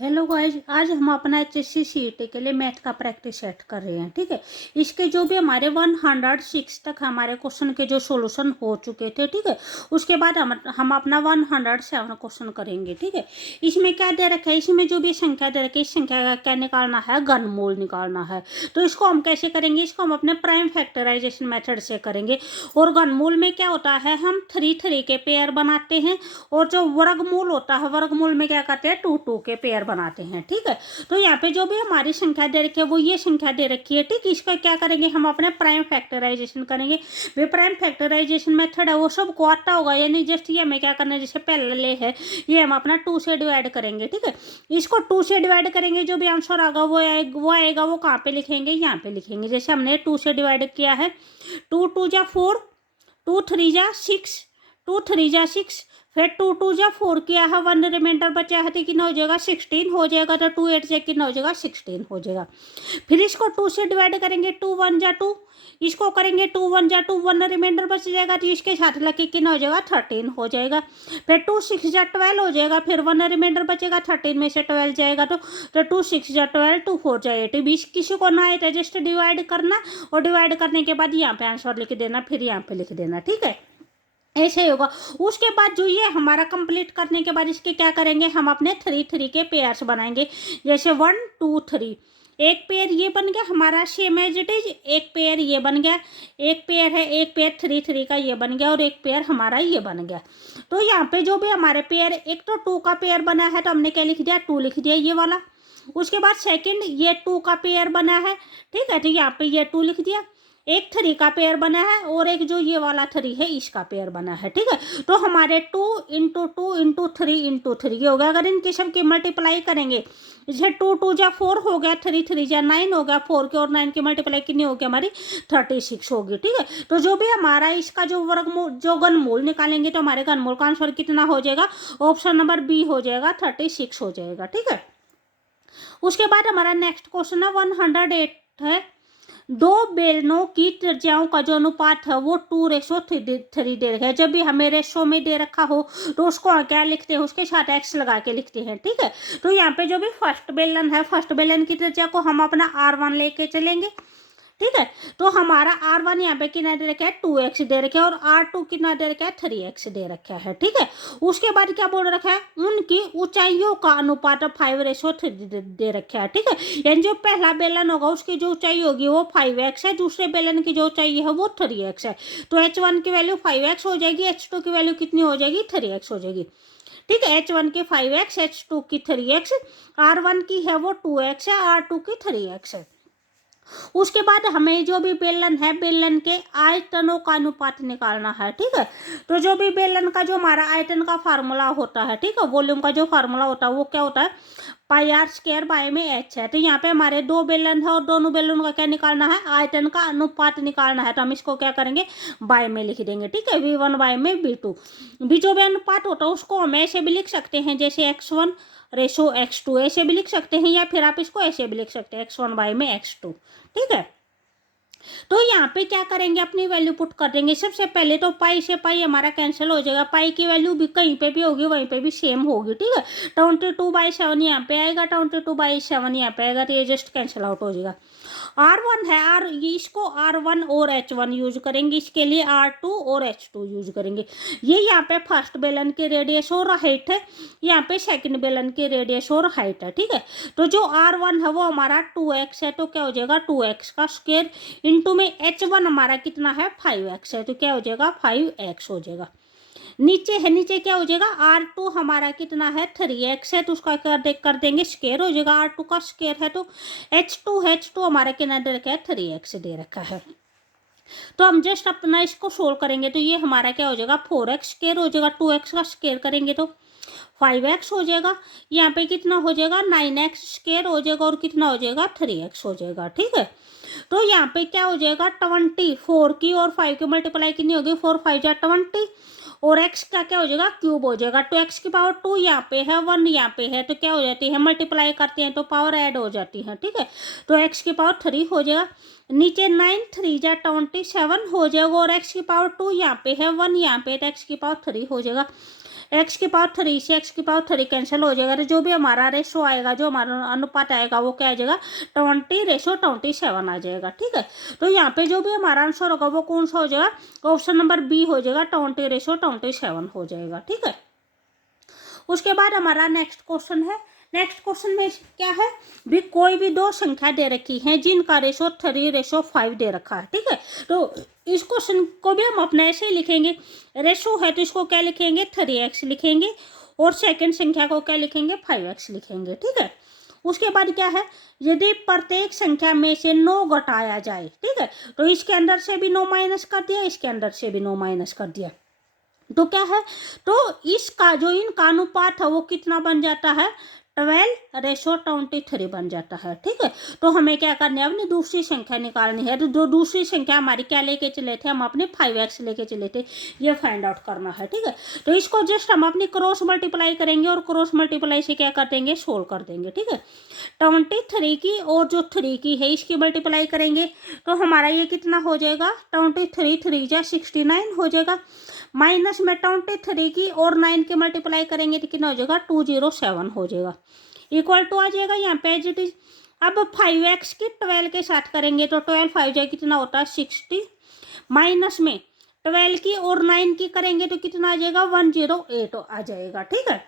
Hello guys, आज हम अपना एचएससी सीईटी के लिए मैथ का प्रैक्टिस सेट कर रहे हैं। ठीक है, इसके जो भी हमारे 106 तक हमारे क्वेश्चन के जो सॉल्यूशन हो चुके थे, ठीक है, उसके बाद हम अपना 107 क्वेश्चन करेंगे। ठीक है, इसमें क्या दे रखा है, इसमें जो भी संख्या दे रखी है, इस संख्या का क्या निकालना है, घनमूल निकालना है। तो इसको हम कैसे करेंगे, इसको हम अपने प्राइम फैक्टराइजेशन मेथड से करेंगे। और घनमूल में क्या होता है, हम 3 के पेयर बनाते हैं, और जो वर्गमूल होता है, वर्गमूल में क्या करते हैं, 2 के पेयर बनाते हैं। ठीक है, तो यहाँ पे जो भी हमारी संख्या दे रखी है वो ये संख्या दे रखी है। ठीक, इसका क्या करेंगे, हम अपने प्राइम फैक्टराइजेशन करेंगे। वे प्राइम फैक्टराइजेशन मेथड है वो सबको आता होगा, यानी जस्ट ये हमें क्या करना है, जैसे पहले है ये हम अपना 2 से डिवाइड करेंगे। ठीक है, इसको 2 से डिवाइड करेंगे, जो भी आंसर आएगा वो कहाँ पे लिखेंगे, यहाँ पे लिखेंगे। जैसे हमने 2 से डिवाइड किया है, 2 2 जा 4, 2 3 जा 6, 2 3 जा 6, फिर 2 2 जा 4 किया है, 1 रिमाइंडर बचा है, तो कितना हो जाएगा, 16 हो जाएगा। तो 2 8 से कितना हो जाएगा, 16 हो जाएगा। फिर इसको 2 से डिवाइड करेंगे, 2 1 जा 2, इसको करेंगे 2 1 जा 2, 1 रिमाइंडर बच जाएगा, तो इसके साथ लगे कितना हो जाएगा, 13 हो जाएगा। फिर 2 6 जा 12 हो जाएगा, फिर 1 रिमाइंडर बचेगा, 13 में से 12 जाएगा, तो 2 6 जा 12, 2 4 जा 8। 20 किसी को ना आए जस्ट डिवाइड करना, और डिवाइड करने के बाद यहाँ पे आंसर लिख देना, फिर यहाँ पे लिख देना। ठीक है, ऐसे ही होगा। उसके बाद जो ये हमारा कंप्लीट करने के बाद इसके क्या करेंगे, हम अपने 3 के पेयर्स बनाएंगे। जैसे 1 2 3, एक पेयर ये बन गया हमारा, सेम एज इट इज। एक पेयर ये बन गया, एक पेयर है, एक पेयर 3 का ये बन गया, और एक पेयर हमारा ये बन गया। तो यहाँ पे जो भी हमारे पेयर, एक तो 2 का पेयर बना है, तो हमने क्या लिख दिया, 2 लिख दिया, ये वाला। उसके बाद सेकंड ये 2 का पेयर बना है, ठीक है, तो यहाँ पे ये 2 लिख दिया। एक 3 का पेयर बना है, और एक जो ये वाला 3 है इसका पेयर बना है। ठीक है, तो हमारे 2 इंटू 2 इंटू 3 इंटू 3 ये हो गया। अगर इनकी सबकी मल्टीप्लाई करेंगे, जैसे 2 2 जा 4 हो गया, 3 3 जा 9 हो गया, 4 के और 9 की मल्टीप्लाई कितनी होगी हमारी, 36 होगी। ठीक है, तो जो भी हमारा इसका जो वर्गमूल, जो घनमूल निकालेंगे, तो हमारे घनमूल का आंसर कितना हो जाएगा, ऑप्शन नंबर बी हो जाएगा, 36 हो जाएगा। ठीक है, उसके बाद हमारा नेक्स्ट क्वेश्चन है 108 है। दो बेलनों की त्रिज्याओं का जो अनुपात है वो 2:3 दे रखा है। जब भी हमें रेशो में दे रखा हो तो उसको क्या लिखते हैं, उसके साथ एक्स लगा के लिखते हैं। ठीक है, तो यहाँ पे जो भी फर्स्ट बेलन है, फर्स्ट बेलन की त्रिज्या को हम अपना R1 लेके चलेंगे। ठीक है, तो हमारा R1 यहाँ पे कितना दे रखा है, 2x दे रखा है, और R2 कितना दे रखा है, 3x दे रखा है। ठीक है, उसके बाद क्या बोल रखा है, उनकी ऊंचाइयों का अनुपात 5:3 दे रखा है। ठीक है, यानी जो पहला बेलन होगा उसकी जो ऊंचाई होगी वो 5x है, दूसरे बेलन की जो ऊंचाई है वो 3x है। तो H1 की वैल्यू 5x हो जाएगी, H2 की वैल्यू कितनी हो जाएगी, 3x हो जाएगी। ठीक है, H1 की 5x, H2 की 3x, R1 की है वो 2x है, R2 की 3x है। उसके बाद हमें जो भी बेलन है, बेलन के आयतनों का अनुपात निकालना है। ठीक है, तो जो भी बेलन का जो हमारा आयतन का फार्मूला होता है, ठीक है, वॉल्यूम का जो फार्मूला होता है वो क्या होता है, πr² बाय में h है। तो यहाँ पे हमारे 2 बेलन है, और दोनों बेलन का क्या निकालना है, आयतन का अनुपात निकालना है। तो हम इसको क्या करेंगे, बाय में लिख देंगे। ठीक है, V1 बाय में V2। भी जो भी अनुपात होता है उसको हम ऐसे भी लिख सकते हैं, जैसे x1 रेशो x2 ऐसे भी लिख सकते हैं, या फिर आप इसको ऐसे भी लिख सकते हैं, x1 बाय में x2। ठीक है, तो यहाँ पे क्या करेंगे, अपनी वैल्यू पुट कर देंगे। सबसे पहले तो पाई से पाई हमारा कैंसिल हो जाएगा, पाई की वैल्यू भी कहीं पे भी होगी वहीं पे भी सेम होगी। ठीक है, 22/7 यहाँ पे आएगा, 22/7 यहाँ पे आएगा, तो ये जस्ट कैंसिल आउट हो जाएगा। R1 है, इसको R1 और H1 यूज करेंगे, इसके लिए R2 और H2 यूज करेंगे। ये यहाँ पे फर्स्ट बेलन की रेडियस और हाइट है, यहाँ पे सेकंड बेलन की रेडियस और हाइट है। ठीक है, तो जो R1 है वो हमारा 2x है, तो क्या हो जाएगा, 2x का स्क्वायर इंटू में H1 हमारा कितना है, 5x है, तो क्या हो जाएगा, 5x हो जाएगा। नीचे है, नीचे क्या हो जाएगा, R2 हमारा कितना है, 3x है, तो उसका कर देंगे स्क्वायर हो जाएगा, R2 का स्क्वायर है। तो H2 हमारा कितना दे रखा है, 3x दे रखा है। तो हम जस्ट अपना इसको सोल्व करेंगे, तो ये हमारा क्या हो जाएगा, 4x स्क्वायर हो जाएगा, 2x का स्क्वायर करेंगे तो 5x हो जाएगा। यहाँ पे कितना हो जाएगा, 9x स्क्वायर हो जाएगा, और कितना हो जाएगा, 3x हो जाएगा। ठीक है, तो यहाँ पे क्या हो जाएगा, 24 की और 5 की मल्टीप्लाई कितनी होगी, 4 5 जा 20, और x का क्या हो जाएगा, क्यूब हो जाएगा। 2x की पावर 2 यहाँ पे है, 1 यहाँ पे है, तो क्या हो जाती है, मल्टीप्लाई करते हैं तो पावर ऐड हो जाती है। ठीक है, तो x की पावर 3 हो जाएगा। नीचे 9 3 जा 27 हो जाएगा, और x की पावर 2 यहाँ पे है, 1 यहाँ पे, तो x की पावर 3 हो जाएगा। एक्स की पावर 3 से एक्स की पावर 3 कैंसिल हो जाएगा, तो जो भी हमारा रेशो आएगा, जो हमारा अनुपात आएगा वो क्या आ जाएगा 20:27 आ जाएगा। ठीक है, तो यहाँ पे जो भी हमारा आंसर होगा वो कौन सा हो जाएगा, ऑप्शन नंबर बी हो जाएगा, 20:27 हो जाएगा। ठीक है, उसके बाद हमारा नेक्स्ट क्वेश्चन है। नेक्स्ट क्वेश्चन में क्या है भी, कोई भी दो संख्या दे रखी है जिनका रेशो 3:5 दे रखा है। ठीक है, तो इस क्वेश्चन को भी हम अपने ऐसे ही लिखेंगे, रेशो है तो इसको क्या लिखेंगे 3x लिखेंगे, और सेकंड संख्या को क्या लिखेंगे 5x लिखेंगे। ठीक है, उसके बाद क्या है, यदि प्रत्येक संख्या में से 9 घटाया जाए, ठीक है, तो इसके अंदर से भी 9 माइनस कर दिया, इसके अंदर से भी 9 माइनस कर दिया, तो क्या है, तो इसका जो इनका अनुपात है वो कितना बन जाता है 12:23 बन जाता है। ठीक है, तो हमें क्या करना है, अपनी दूसरी संख्या निकालनी है। तो जो दूसरी संख्या हमारी क्या लेके चले थे, हम अपने 5x लेके चले थे, ये फाइंड आउट करना है। ठीक है, तो इसको जस्ट हम अपनी क्रॉस मल्टीप्लाई करेंगे, और क्रॉस मल्टीप्लाई से क्या कर देंगे, सोल्व कर देंगे। ठीक है, 23 की और जो 3 की है इसकी मल्टीप्लाई करेंगे, तो हमारा ये कितना हो जाएगा 23 3 जा 69 हो जाएगा, माइनस में 23 की और 9 की मल्टीप्लाई करेंगे तो कितना हो जाएगा 207 हो जाएगा, इक्वल टू आ जाएगा यहाँ पे एज इट इज। अब 5x की 12 के साथ करेंगे तो 12 5 जाए कितना होता है 60, माइनस में 12 की और 9 की करेंगे तो कितना आ जाएगा 108 आ जाएगा। ठीक है,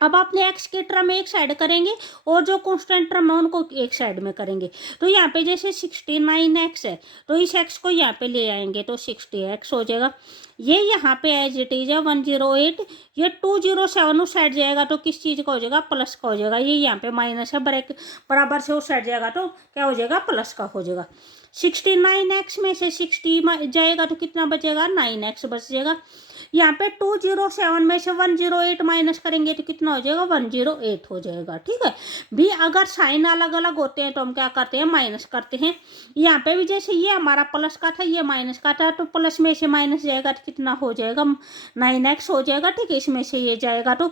अब अपने x के टर्म एक साइड करेंगे और जो कांस्टेंट टर्म है उनको एक साइड में करेंगे, तो यहाँ पे जैसे 69x है तो इस x को यहाँ पे ले आएंगे तो 60x हो जाएगा, ये यहाँ पे एज इट इज है 108, ये 207 उस साइड जाएगा तो किस चीज़ का हो जाएगा प्लस का हो जाएगा, ये यहाँ पे माइनस है ब्रेक बराबर से उस साइड जाएगा तो क्या हो जाएगा प्लस का हो जाएगा। 69x में से 60 जाएगा तो कितना बचेगा 9x बच जाएगा, यहाँ पे 207 में से 108 माइनस करेंगे तो कितना हो जाएगा 108 हो जाएगा। ठीक है, भी अगर साइन अलग अलग होते हैं तो हम क्या करते हैं माइनस करते हैं, यहाँ पे भी जैसे ये हमारा प्लस का था ये माइनस का था, तो प्लस में से माइनस जाएगा तो कितना हो जाएगा 9x हो जाएगा। ठीक है, इसमें से ये जाएगा तो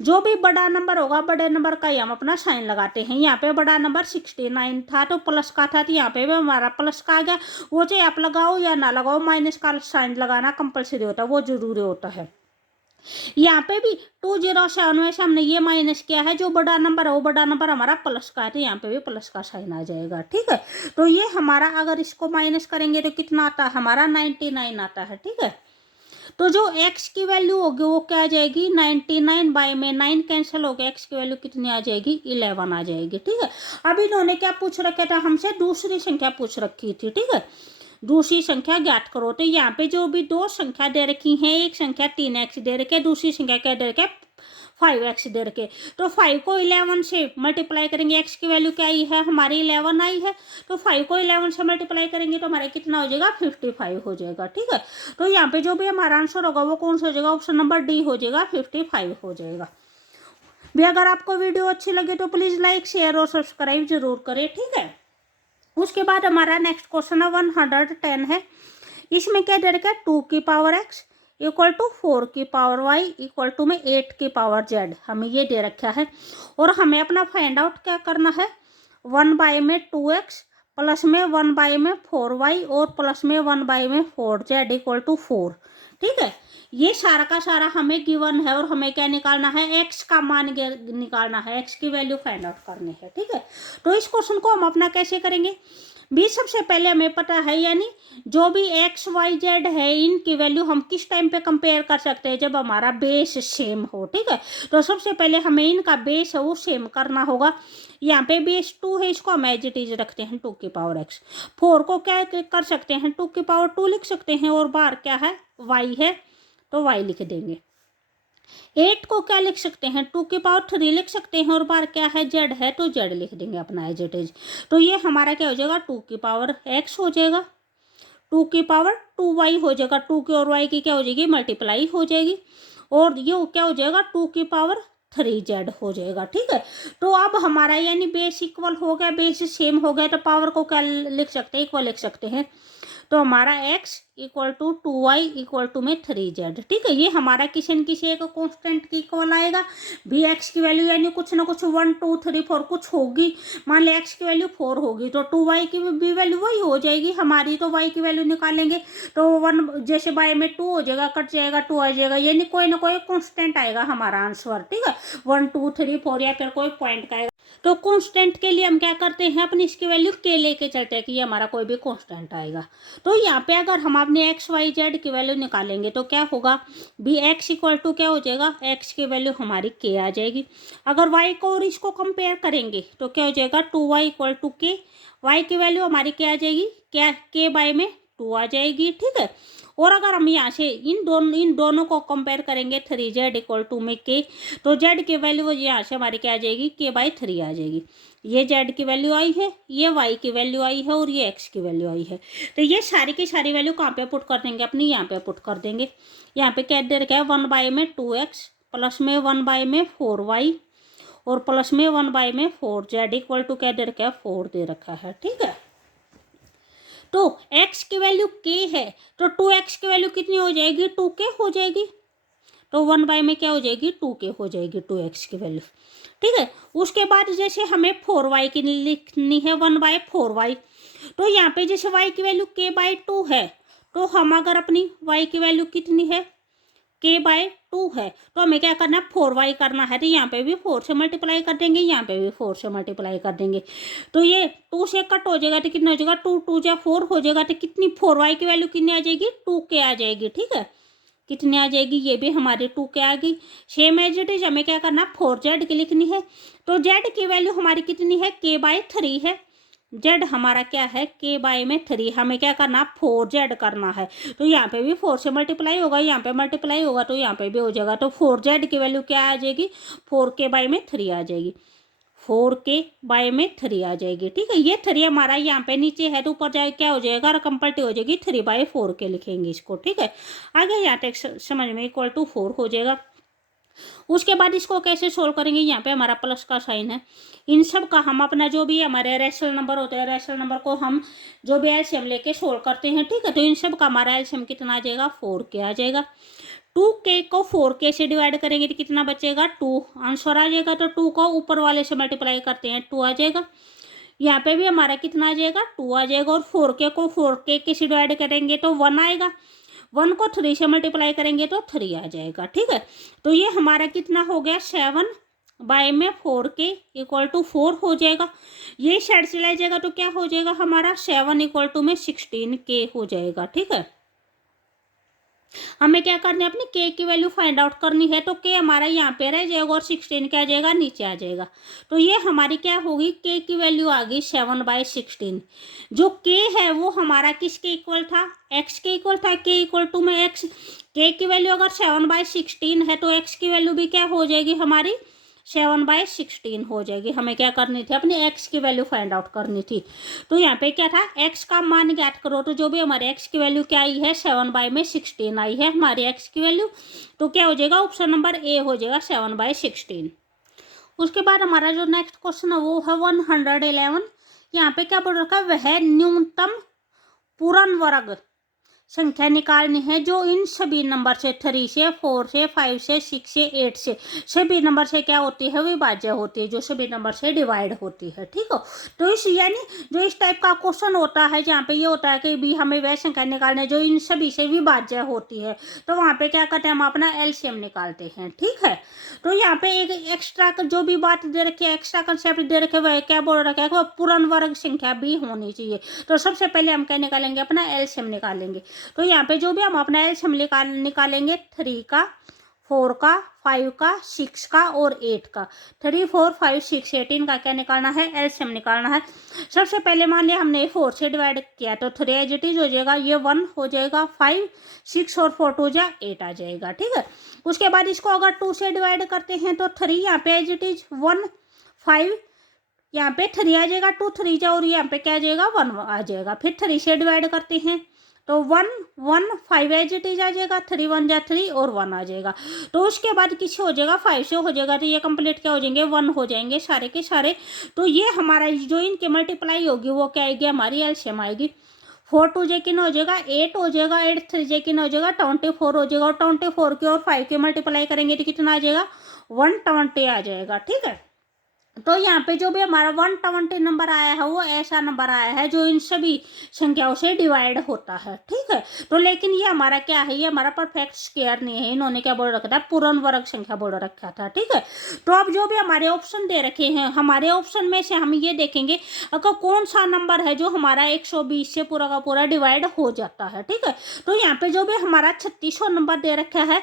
जो भी बड़ा नंबर होगा बड़े नंबर का ही हम अपना साइन लगाते हैं, यहाँ पे बड़ा नंबर 69 था तो प्लस का था, तो यहाँ पे भी हमारा प्लस का आ गया, वो चाहे आप लगाओ या ना लगाओ माइनस का साइन लगाना कंपलसरी होता है, वो जरूरी होता है। यहाँ पे भी 207 में से हमने ये माइनस किया है, जो बड़ा नंबर है वो बड़ा नंबर हमारा प्लस का है, तो यहाँ पे भी प्लस का साइन आ जाएगा। ठीक है, तो ये हमारा अगर इसको माइनस करेंगे तो कितना आता है हमारा 99 आता है। ठीक है, तो जो x की वैल्यू होगी वो क्या आ जाएगी 99 बाय में 9 कैंसिल हो गया, x की वैल्यू कितनी आ जाएगी 11 आ जाएगी। ठीक है, अब इन्होंने क्या पूछ रखा था हमसे, दूसरी संख्या पूछ रखी थी। ठीक है, दूसरी संख्या ज्ञात करो, तो यहाँ पे जो भी दो संख्या दे रखी है, एक संख्या 3x दे रखी है, दूसरी संख्या क्या दे रखी है 5x दे रखे, तो 5 को 11 से मल्टीप्लाई करेंगे, x की वैल्यू क्या आई है हमारी 11 आई है, तो 5 को 11 से मल्टीप्लाई करेंगे तो हमारा कितना हो जाएगा 55 हो जाएगा। ठीक है, तो यहाँ पे जो भी हमारा आंसर होगा वो कौन सा हो जाएगा, ऑप्शन नंबर डी हो जाएगा 55 हो जाएगा। भी अगर आपको वीडियो अच्छी लगे तो प्लीज़ लाइक शेयर और सब्सक्राइब जरूर करें। ठीक है, उसके बाद हमारा नेक्स्ट क्वेश्चन है 110 है, इसमें क्या दे रखा है 2 की पावर x इक्वल टू 4 की पावर y इक्वल टू में 8 की पावर z, हमें ये दे रखा है, और हमें अपना फाइंड आउट क्या करना है 1 बाई में 2x प्लस में 1 बाई में 4y और प्लस में 1 बाई में 4z इक्वल टू 4। ठीक है, ये सारा का सारा हमें गिवन है और हमें क्या निकालना है x का मान निकालना है, x की वैल्यू फाइंड आउट करनी है। ठीक है, तो इस क्वेश्चन को हम अपना कैसे करेंगे भी, सबसे पहले हमें पता है यानी जो भी x y z है इनकी वैल्यू हम किस टाइम पे कंपेयर कर सकते हैं, जब हमारा बेस सेम हो। ठीक है, तो सबसे पहले हमें इनका बेस है वो सेम करना होगा, यहाँ पे बेस 2 है, इसको हम एज इट इज रखते हैं 2 की पावर x, 4 को क्या कर सकते हैं 2 की पावर 2 लिख सकते हैं, और बाहर क्या है y है तो y लिख देंगे, 8 को क्या लिख सकते हैं 2 की पावर 3 लिख सकते हैं, और बाहर क्या है z है तो z लिख देंगे अपना एज इट इज, तो ये हमारा क्या हो जाएगा 2 की पावर x हो जाएगा, 2 की पावर 2y हो जाएगा, 2 की और y की क्या हो जाएगी मल्टीप्लाई हो जाएगी, और ये क्या हो जाएगा 2 की पावर 3z हो जाएगा। ठीक है, तो अब हमारा यानी बेस इक्वल हो गया, बेस सेम हो गया, तो पावर को क्या लिख सकते हैं इक्वल लिख सकते हैं, तो हमारा x equal to 2y equal to में 3z, ठीक है। ये हमारा किसी न किसी एक कांस्टेंट की इक्वल आएगा। भी x की वैल्यू यानी कुछ ना कुछ 1 2 3 4 कुछ होगी। मान ले x की वैल्यू 4 होगी तो 2y की भी वैल्यू वही हो जाएगी हमारी। तो y की वैल्यू निकालेंगे तो 1 जैसे y में 2 हो जाएगा, कट जाएगा 2 आ जाएगा, यानी कोई ना कोई कांस्टेंट आएगा हमारा आंसर, ठीक है। 1 2 3 4 या फिर कोई पॉइंट का आएगा। तो कांस्टेंट के लिए हम क्या करते हैं, अपनी इसकी वैल्यू के लेके चलते हैं कि ये हमारा कोई भी कांस्टेंट आएगा। तो यहाँ पे अगर हम अपने एक्स वाई जेड की वैल्यू निकालेंगे तो क्या होगा, भी एक्स इक्वल टू क्या हो जाएगा, एक्स की वैल्यू हमारी के आ जाएगी। अगर वाई को और इसको कंपेयर करेंगे तो क्या हो जाएगा, 2y इक्वल टू के। वाई की वैल्यू हमारी क्या आ जाएगी, क्या के बाय में 2 आ जाएगी, ठीक है। और अगर हम यहाँ से इन दोनों को कंपेयर करेंगे 3z इक्वल टू में के, तो z की वैल्यू यहाँ से हमारी क्या आ जाएगी, के बाई 3 आ जाएगी। ये z की वैल्यू आई है, ये y की वैल्यू आई है और ये x की वैल्यू आई है। तो ये सारी की सारी वैल्यू कहाँ पे पुट कर देंगे, अपनी यहाँ पे पुट कर देंगे। यहाँ पे क्या दे रखा है, 1 बाई में 2x प्लस में 1 बाई में 4y और प्लस में 1 बाई में 4z इक्वल टू क्या दे रखा है, 4 दे रखा है, ठीक है। तो x की वैल्यू k है तो 2x की वैल्यू कितनी हो जाएगी, 2k हो जाएगी। तो 1 बाई में क्या हो जाएगी, 2k हो जाएगी 2x की वैल्यू, ठीक है। उसके बाद जैसे हमें 4y की लिखनी है, 1 बाई 4y। तो यहाँ पे जैसे y की वैल्यू k बाई 2 है, तो हम अगर अपनी y की वैल्यू कितनी है, k बाय 2 है, तो हमें क्या करना है, 4y करना है। तो यहाँ पे भी 4 से मल्टीप्लाई कर देंगे, यहाँ पे भी 4 से मल्टीप्लाई कर देंगे। तो ये 2 से कट हो जाएगा तो कितना हो जाएगा, 2 2 जा 4 हो जाएगा। तो कितनी 4y की वैल्यू कितनी आ जाएगी, 2k आ जाएगी, ठीक है। कितनी आ जाएगी, ये भी हमारी 2k आ गई। सेम एज इट इज हमें क्या करना है, 4z की लिखनी है। तो z की वैल्यू हमारी कितनी है, k बाई 3 है। z हमारा क्या है, k बाई में 3, हमें क्या करना, 4z करना है। तो यहाँ पे भी 4 से मल्टीप्लाई होगा, यहाँ पे मल्टीप्लाई होगा तो यहाँ पे भी हो जाएगा। तो 4z की वैल्यू क्या आ जाएगी, 4k बाई में 3 आ जाएगी, 4k बाई में 3 आ जाएगी, ठीक है। ये 3 हमारा यहाँ पे नीचे है तो ऊपर जाए क्या हो जाएगा, रकम पलटी हो जाएगी, 3 बाई 4 के लिखेंगे इसको, ठीक है। आगे यहाँ तक समझ में इक्वल टू 4 हो जाएगा। उसके बाद इसको कैसे सोल्व करेंगे, यहाँ पे हमारा प्लस का साइन है। इन सब का हम अपना जो भी हमारे रेशनल नंबर होते हैं, रेशनल नंबर को हम जो भी एलसीएम लेके सोल्व करते हैं, ठीक है। तो इन सब का हमारा एलसीएम कितना आ जाएगा, 4k आ जाएगा। 2k को 4k से डिवाइड करेंगे तो कितना बचेगा, 2 आंसर आ जाएगा। तो 2 को ऊपर वाले से मल्टीप्लाई करते हैं, 2 आ जाएगा। यहाँ पे भी हमारा कितना आ जाएगा, 2 आ जाएगा। और 4k को 4k से डिवाइड करेंगे तो 1 आएगा। 1 को 3 से मल्टीप्लाई करेंगे तो 3 आ जाएगा, ठीक है। तो ये हमारा कितना हो गया, 7 बाई में 4k इक्वल टू 4 हो जाएगा। ये साइड से ला जाएगा तो क्या हो जाएगा हमारा, 7 इक्वल टू में 16k हो जाएगा, ठीक है। हमें क्या करनी है, अपनी k की वैल्यू फाइंड आउट करनी है। तो k हमारा यहाँ पे रह जाएगा और 16 क्या आ जाएगा, नीचे आ जाएगा। तो ये हमारी क्या होगी, k की वैल्यू आ गई 7 बाई 16। जो k है वो हमारा किसके इक्वल था, x के इक्वल था, k इक्वल टू में x। k की वैल्यू अगर 7 बाई 16 है तो x की वैल्यू भी क्या हो जाएगी हमारी, 7 बाई 16 हो जाएगी। हमें क्या करनी थी, अपनी x की वैल्यू फाइंड आउट करनी थी। तो यहाँ पे क्या था, x का मान ज्ञात करो। तो जो भी हमारे x की वैल्यू क्या आई है, 7 बाई में 16 आई है हमारी x की वैल्यू। तो क्या हो जाएगा, ऑप्शन नंबर ए हो जाएगा, 7 बाई 16। उसके बाद हमारा जो नेक्स्ट क्वेश्चन है वो है 111। यहाँ पे क्या बोल रखा है, वह न्यूनतम पूर्ण वर्ग संख्या निकालनी है जो इन सभी नंबर से 3 से 4 से 5 से 6 से 8 से सभी नंबर से क्या होती है, विभाज्य होती है, जो सभी नंबर से डिवाइड होती है, ठीक है। तो इस यानी जो इस टाइप का क्वेश्चन होता है जहाँ पे ये होता है कि भी हमें वह संख्या निकालनी है जो इन सभी से विभाज्य होती है, तो वहाँ पे क्या करते हैं, हम अपना एलसीएम निकालते हैं, ठीक है। तो यहाँ पे एक एक्स्ट्रा जो भी बात दे रखी है, एक्स्ट्रा कंसेप्ट दे रखे वह क्या बोल रखा है, पूर्ण वर्ग संख्या भी होनी चाहिए। तो सबसे पहले हम क्या निकालेंगे, अपना एलसीएम निकालेंगे। तो यहाँ पे जो भी हम अपना एलसीएम निकालेंगे 3 का, 4 का, 5 का, 6 का और 8 का। 3 4 5 6 18 का क्या निकालना है, एलसीएम निकालना है। सबसे पहले मान लिया हमने 4 से डिवाइड किया तो 3 एज इट इज हो जाएगा, ये 1 हो जाएगा, 5 6 और 4 2 जा 8 आ जाएगा, ठीक है। उसके बाद इसको अगर 2 से डिवाइड करते हैं तो 3 यहाँ पे एज इट इज 1 5 यहाँ पे 3 आ जाएगा, 2 3 जा और यहाँ पे क्या आ जाएगा, 1 आ जाएगा। फिर 3 से डिवाइड करते हैं तो 1 1 5 एज इट इज आ जाएगा, 3 1 जा 3 और 1 आ जाएगा। तो उसके बाद किसी हो जाएगा 5 से हो जाएगा, तो ये कंप्लीट क्या हो जाएंगे, 1 हो जाएंगे सारे के सारे। तो ये हमारा जो इनके मल्टीप्लाई होगी वो क्या आएगी, हमारी एलसीएम आएगी। 4 टू जे कितना हो जाएगा 8 हो जाएगा, 8 3 जे कितना हो जाएगा 24 हो जाएगा, और 24 के और 5 के मल्टीप्लाई करेंगे तो कितना आ जाएगा 120 आ जाएगा। ठीक है, तो यहाँ पे जो भी हमारा 120 नंबर आया है वो ऐसा नंबर आया है जो इन सभी संख्याओं से डिवाइड होता है। ठीक है, तो लेकिन ये हमारा क्या है, ये हमारा परफेक्ट स्क्वायर नहीं है, इन्होंने क्या बोल रखा था, पूर्ण वर्ग संख्या बोल रखा था। ठीक है, तो अब जो भी हमारे ऑप्शन दे रखे हैं, हमारे ऑप्शन में से हम ये देखेंगे अगर कौन सा नंबर है जो हमारा 120 से पूरा का पूरा डिवाइड हो जाता है। ठीक है, तो यहाँ पे जो भी हमारा 3600 नंबर दे रखा है,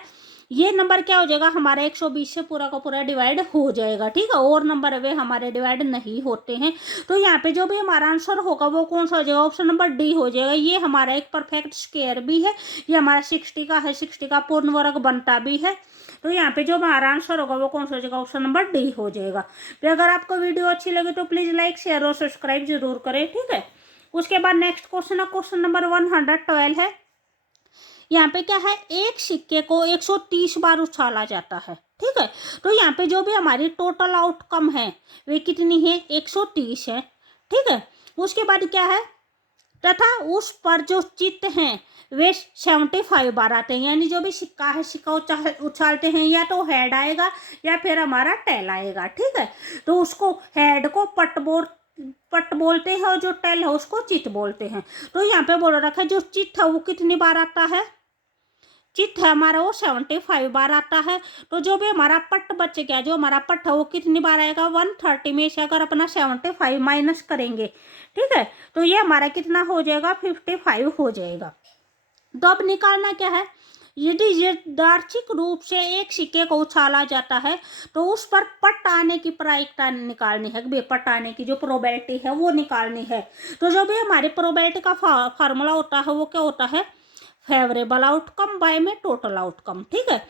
ये नंबर क्या हो जाएगा हमारा 120 से पूरा का पूरा डिवाइड हो जाएगा। ठीक है, और नंबर वे हमारे डिवाइड नहीं होते हैं, तो यहाँ पे जो भी हमारा आंसर होगा वो कौन सा हो जाएगा, ऑप्शन नंबर डी हो जाएगा। ये हमारा एक परफेक्ट स्क्वायर भी है, ये हमारा 60 का है, 60 का पूर्ण वर्ग बनता भी है, तो यहाँ पे जो हमारा आंसर होगा वो कौन सा हो जाएगा, ऑप्शन नंबर डी हो जाएगा। तो अगर आपको वीडियो अच्छी लगे तो प्लीज लाइक शेयर और सब्सक्राइब जरूर करें। ठीक है, उसके बाद नेक्स्ट क्वेश्चन है, क्वेश्चन नंबर 112 है। यहाँ पे क्या है, एक सिक्के को 130 बार उछाला जाता है। ठीक है, तो यहाँ पे जो भी हमारी टोटल आउटकम है वे कितनी है, 130 है। ठीक है, उसके बाद क्या है, तथा उस पर जो चित्त हैं वे 75 बार आते हैं, यानी जो भी सिक्का है, सिक्का उछालते हैं या तो हेड आएगा या फिर हमारा टेल आएगा। ठीक है, तो उसको हेड को पट बोलते हैं और जो टेल है उसको चित बोलते हैं। तो यहाँ पे बोल रखा है जो चित है वो कितनी बार आता है, चित है हमारा वो 75 बार आता है। तो जो भी हमारा पट बच गया, जो हमारा पट है वो कितनी बार आएगा, 130 में से अगर अपना 75 माइनस करेंगे, ठीक है, तो ये हमारा कितना हो जाएगा, 55 हो जाएगा। तो अब निकालना क्या है, यदि यादृच्छिक रूप से एक सिक्के को उछाला जाता है तो उस पर पट आने की प्रायिकता निकालनी है, पट आने की जो प्रोबेबिलिटी है वो निकालनी है। तो जो भी हमारे प्रोबेबिलिटी का फार्मूला होता है वो क्या होता है, फेवरेबल आउटकम बाय में टोटल आउटकम। ठीक है,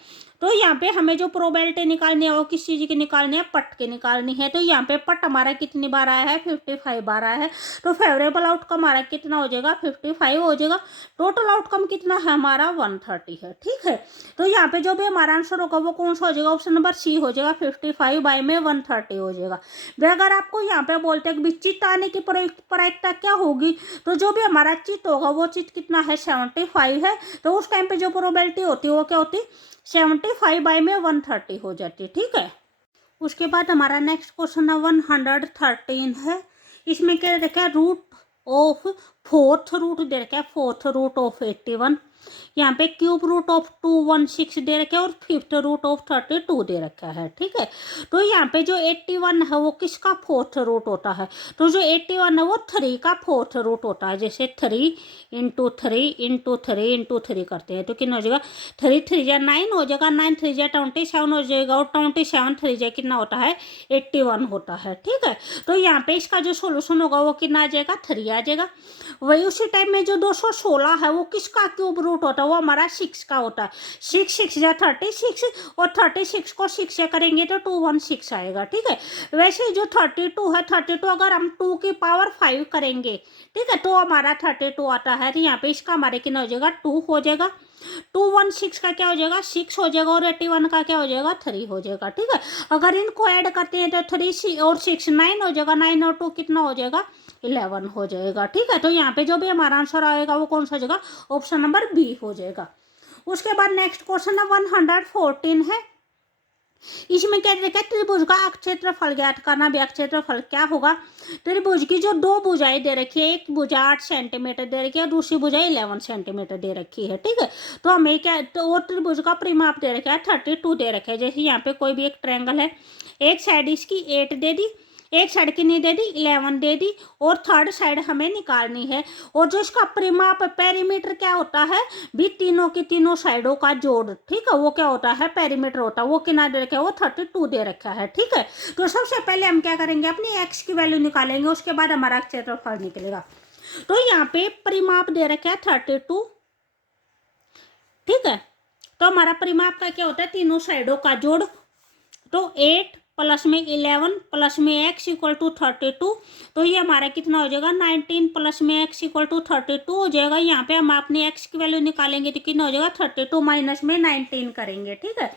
तो यहाँ पे हमें जो प्रोबेबिलिटी निकालनी है वो किस चीज़ की निकालनी है, पट की निकालनी है। तो यहाँ पे पट हमारा कितनी बार आया है, 55 बार आया है, तो फेवरेबल आउटकम हमारा कितना हो जाएगा, 55 हो जाएगा। टोटल आउटकम कितना है हमारा, 130 है। ठीक है, तो यहाँ पे जो भी हमारा आंसर होगा वो कौन सा हो जाएगा, ऑप्शन नंबर सी हो जाएगा, 55 बाय में 130 हो जाएगा। अगर आपको यहाँ पे बोलते हैं कि चित्त आने की प्रायिकता क्या होगी, तो जो भी हमारा चित्त होगा वो चित्त कितना है, 75 है, तो उस टाइम पे जो प्रोबेबिलिटी होती है वो क्या होती है, 75 बाय में 130 हो जाती है। ठीक है, उसके बाद हमारा नेक्स्ट क्वेश्चन है 113 है। इसमें क्या रखा है, रूट ऑफ फोर्थ रूट दे रखा है, फोर्थ रूट ऑफ 81, यहाँ पे क्यूब रूट ऑफ 216 दे रखा है और फिफ्थ रूट ऑफ 32 दे रखा है। ठीक है, तो यहाँ पे जो 81 है वो किसका फोर्थ रूट होता है, तो जो 81 है वो 3 का फोर्थ रूट होता है। जैसे 3 इंटू 3 इंटू 3 इंटू 3 करते हैं तो कितना हो जाएगा, 3 3 जा 9 हो जाएगा, 9 3 जा 27 हो जाएगा, और 27 3 जा कितना होता है, 81 होता है। ठीक है, तो यहाँ पे इसका जो सोल्यूशन होगा वो कितना आ जाएगा, 3 आ जाएगा। वही उसी टाइम में जो 216 है वो किसका क्यूब रूट होता है, वो हमारा 6 का होता है। 6 6 जा 36 और 36 को 6 से करेंगे तो 216 आएगा। ठीक है, वैसे जो 32 है, 32 अगर हम 2 की पावर 5 करेंगे, ठीक है, तो हमारा 32 आता है। तो यहाँ पे इसका हमारे कितना हो जाएगा, 2 हो जाएगा। 216 का क्या हो जाएगा, 6 हो जाएगा, और 81 का क्या हो जाएगा, 3 हो जाएगा। ठीक है, अगर इनको ऐड करते हैं तो 3 और 6 9 हो जाएगा, 9 और 2 कितना हो जाएगा, 11 हो जाएगा। ठीक है, तो यहाँ पे जो भी हमारा आंसर आएगा वो कौन सा हो जाएगा, ऑप्शन नंबर बी हो जाएगा। उसके बाद नेक्स्ट क्वेश्चन है 114 है। इसमें क्या देखा है, त्रिभुज का क्षेत्रफल ज्ञात करना। भी क्षेत्रफल क्या होगा, त्रिभुज की जो 2 भुजाएं दे रखी है, एक भुजा 8 सेंटीमीटर दे रखी है और दूसरी भुजा 11 सेंटीमीटर दे रखी है। ठीक है, तो हमें क्या, तो वो त्रिभुज का परिमाप दे रखा है 32 दे रखा है। जैसे यहाँ पे कोई भी एक ट्रायंगल है, एक साइड इसकी 8 दे दी, एक साइड कितनी दे दी, 11 दे दी, और थर्ड साइड हमें निकालनी है। और जो इसका परिमाप पेरीमीटर क्या होता है, भी तीनों की तीनों साइडों का जोड़, ठीक है, वो क्या होता है, पेरीमीटर होता है। वो कितना दे रखा है, वो 32 दे रखा है। ठीक है, तो सबसे पहले हम क्या करेंगे, अपनी एक्स की वैल्यू निकालेंगे, उसके बाद हमारा क्षेत्रफल निकलेगा। तो यहाँ पे परिमाप दे रखा है 32। ठीक है, तो हमारा परिमाप का क्या होता है, तीनों साइडों का जोड़। तो 8 प्लस में 11 प्लस में x इक्वल टू 32, तो ये हमारा कितना हो जाएगा, 19 प्लस में x इक्वल टू 32 हो जाएगा। यहाँ पे हम अपने x की वैल्यू निकालेंगे तो कितना हो जाएगा, 32 माइनस में 19 करेंगे। ठीक है,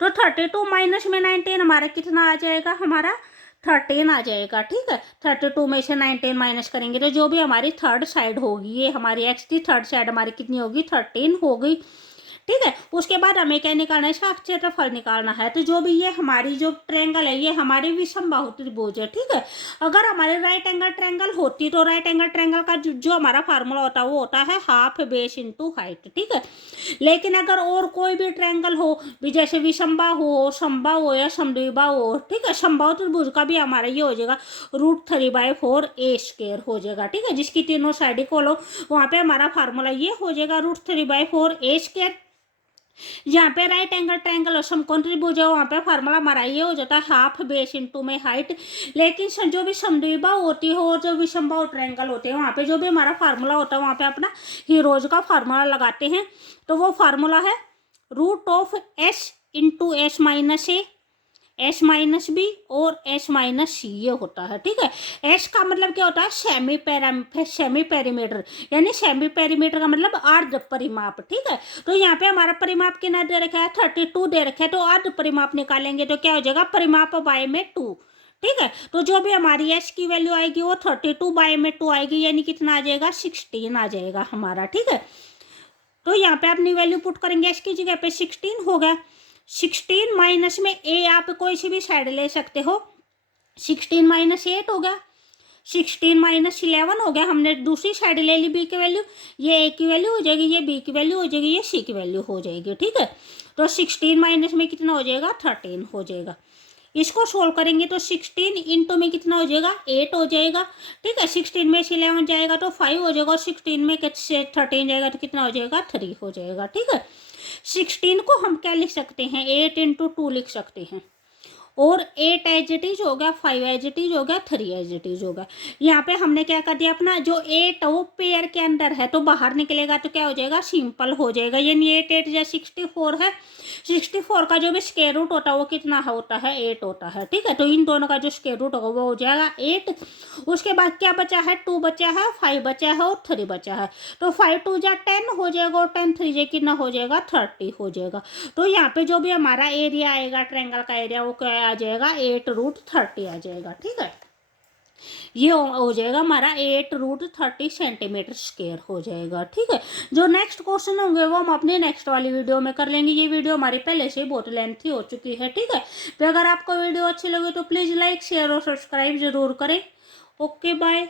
तो 32 माइनस में 19 हमारा कितना आ जाएगा, हमारा 13 आ जाएगा, ठीक है। 32 में से 19 माइनस करेंगे तो जो भी हमारी थर्ड साइड होगी, ये हमारी एक्स की थर्ड साइड हमारी कितनी होगी, 13 होगी, ठीक है। उसके बाद हमें क्या निकालना है, इसका क्षेत्रफल निकालना है। तो जो भी ये हमारी जो ट्रायंगल है, ये हमारी विषमबाहु त्रिभुज है, ठीक है। अगर हमारे राइट एंगल ट्रायंगल होती तो राइट एंगल ट्रायंगल का जो हमारा फार्मूला होता है वो होता है हाफ बेस इनटू हाइट, ठीक है। लेकिन अगर और कोई भी ट्रायंगल हो भी, जैसे विषमबाहु हो, समबाहु हो या समद्विबाहु हो, ठीक है, समबाहु त्रिभुज का भी हमारा ये हो जाएगा √3/4 a² हो जाएगा, ठीक है। जिसकी तीनों साइड इक्वल हो, वहां पे हमारा फार्मूला ये हो जाएगा √3/4 a²। यहाँ पे राइट एंगल ट्रायंगल और समकोण त्रिभुज है, वहाँ पे फार्मूला हमारा ये हो जाता है हाफ बेस इनटू में हाइट। लेकिन जो भी समद्विबाहु होती है और जो विषमबाहु ट्रायंगल होते हैं, वहाँ पे जो भी हमारा फार्मूला होता है, वहाँ पे अपना हीरोज का फार्मूला लगाते हैं। तो वो फार्मूला है √S into S minus A, S minus B और S माइनस सी, ये होता है, ठीक है। S का मतलब क्या होता है, सेमी पेरीमीटर, यानी सेमी पेरीमीटर का मतलब अर्ध परिमाप, ठीक है। तो यहाँ पे हमारा परिमाप कितना दे रखा है, 32 दे रखा है। तो अर्ध परिमाप निकालेंगे तो क्या हो जाएगा, परिमाप बाय में 2, ठीक है। तो जो भी हमारी S की वैल्यू आएगी वो 32 बाय में 2 आएगी, यानी कितना आ जाएगा, 16 आ जाएगा हमारा, ठीक है। तो यहाँ पे अपनी वैल्यू पुट करेंगे, S की जगह पे 16 होगा। 16 माइनस में A आप कोई सी भी साइड ले सकते हो, 16 माइनस 8 हो गया, 16 माइनस 11 हो गया। हमने दूसरी साइड ले ली B की वैल्यू, ये A की वैल्यू हो जाएगी, ये B की वैल्यू हो जाएगी, ये C की वैल्यू हो जाएगी, ठीक है। तो 16 माइनस में कितना हो जाएगा, 13 हो जाएगा। इसको सोल्व करेंगे तो 16 इंटू में कितना हो जाएगा, 8 हो जाएगा, ठीक है। 16 में से 11 जाएगा तो 5 हो जाएगा, और 16 में से 13 जाएगा तो कितना हो जाएगा, 3 हो जाएगा, ठीक है। 16 को हम क्या लिख सकते हैं, 8 इंटू 2 लिख सकते हैं, और 8 एज इट इज हो गया, 5 एज इट इज हो गया, 3 एज इट इज हो गया। यहाँ पे हमने क्या कर दिया, अपना जो 8 वो पेयर के अंदर है तो बाहर निकलेगा तो क्या हो जाएगा, सिंपल हो जाएगा। यानी 8 या 64 है, 64 का जो भी स्क्वायर रूट होता है वो कितना होता है, 8 होता है, ठीक है। तो इन दोनों का जो स्क्वायर रूट होगा वो हो जाएगा 8। उसके बाद क्या बचा है, 2 बचा है, 5 बचा है और 3 बचा है। तो 5 2 जा 10 हो जाएगा, और 10 3 जा कितना हो जाएगा, 30 हो जाएगा। तो यहाँ पे जो भी हमारा एरिया आएगा ट्रायंगल का एरिया, वो क्या आ जाएगा, 8√30 आ जाएगा, ठीक है। ये हो जाएगा हमारा 8√30 सेंटीमीटर स्क्वायर हो जाएगा, ठीक है। जो नेक्स्ट क्वेश्चन होंगे वो हम अपने नेक्स्ट वाली वीडियो में कर लेंगे। ये वीडियो हमारी पहले से बहुत लेंथी हो चुकी है, ठीक है। तो अगर आपको वीडियो अच्छी लगे तो प्लीज़ लाइक शेयर और सब्सक्राइब जरूर करें। Okay bye.